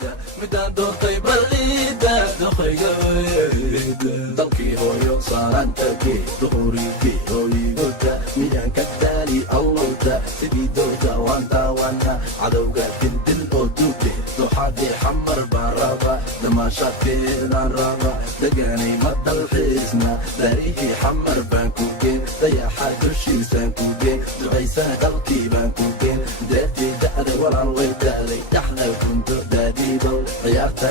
dayda midaan doontay balliida doqayga weyda dalkii hooyo saarantagee duhurigii hooyigooda miyaan ka daali allowda sidii dooda waan daawana cadowga dildil oo duuge duxadii xamar baan raba damaashaadkeedaan raba degaanay ma dalxiisna daarihii xamar baan ku geen dayaxa dushiisaan ku geen ducaysana dalkii baan ku geen deertii da'da walaan way da'day dhaxda kunto daadiibal ciyaarta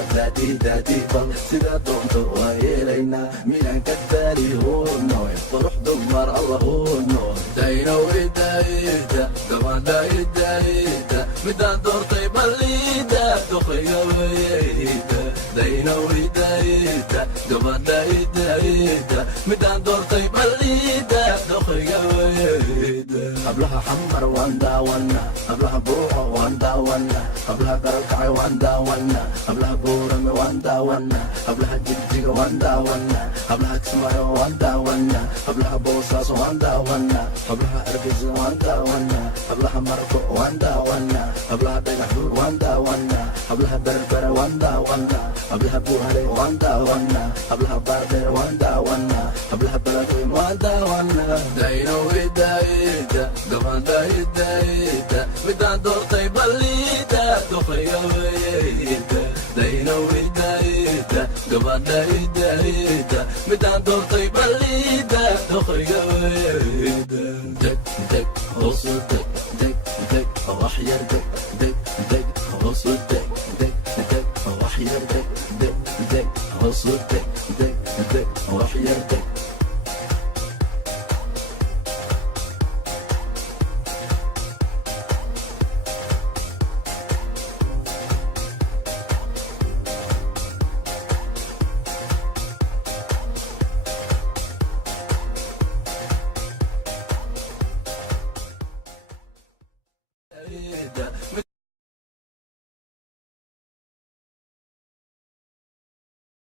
daadiibal sidaa doonto waa yeelaynaa miyaan ka daali huurnoy qurux dumar alla huurnoy daynawidayda gabadhaidayda midaan doortay balliida doqayga weyda daynawidayda gabadhaidayda midaan doortay balliida doqayga weyda hablaha xamar waan daawana hablaha buuxo waan daawana hablaha garalkacay waan daawana hablaha buurame waan daawana hablaha jigjiga waan daawana hablaha kismaayo waan daawana hablaha boosaaso waan daawana hablaha argeysa waan daawana hablaha marko waan daawana hablaha dhagaxbuur waan daawana hablaha berbera waan daawana hablaha buuhale waan daawana hablaha baardheer waan daawana hablaha baladoyn waan daawana daynawidayda gabadhaidayda midaan doortay balliida doqayga weyda daynawidayda gabadhaidayda midaan doortay balliida doqayga weyda deg deg hoosu deg deg deg wax yar deg